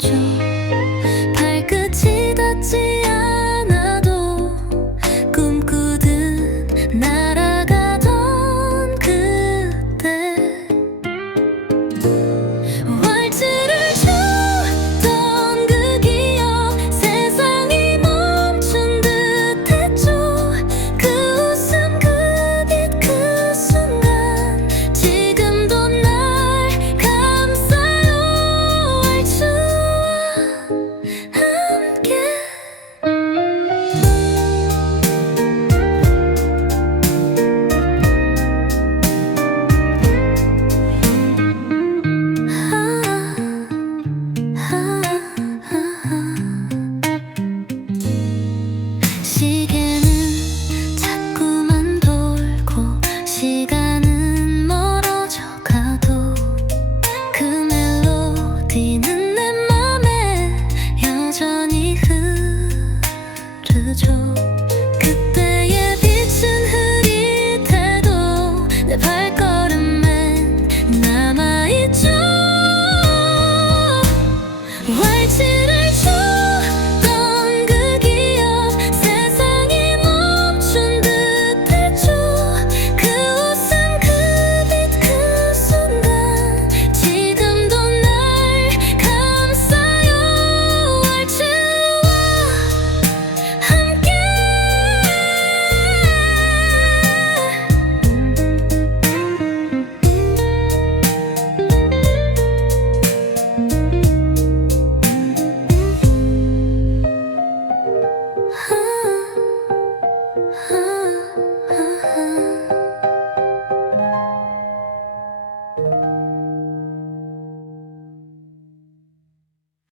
就。 시계는 자꾸만 돌고 시간은 멀어져 가도 그 멜로디는